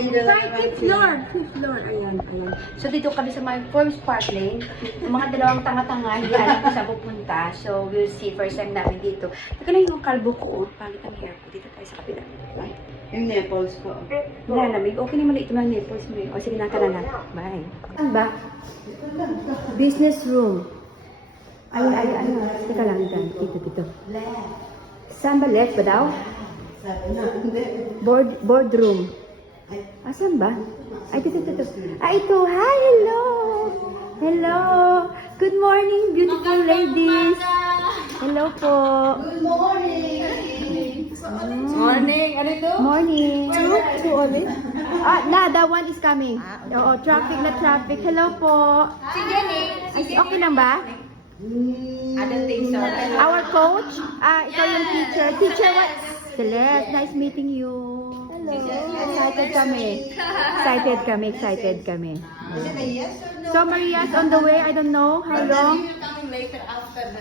Fifth floor. Fifth floor. Ayan, ayan. So, dito kami sa my first park lane. Yung mga dalawang tanga-tanga, hindi alam kung saan pupunta. So, we'll see. First time namin dito. Teka lang yung kalbo ko. Pangit ang hair ko. Dito tayo sa kapila. Yung nipples ko. Nilalamig. Okay naman ito mga nipples mo. O, sige, naka na. Bye. Saan ba? Business room. Ay, ano. Teka lang dyan. Dito. Saan ba? Left ba daw? Boardroom. Asan ba? Ay, dito. Ah, ito. Hi, hello. Hello. Good morning, beautiful ladies. Hello po. Good morning! Morning. Ano ito? Morning. Two only? That one is coming. Oo, traffic. Hello po. Si Jenny. Okay lang ba? I don't think so. Our coach? Ikaw yung teacher. Teacher, what? Celeste, nice meeting you. Hello. Excited kami. Is it a yes or no? So, Maria's on the way. I don't know how long. You're coming later after the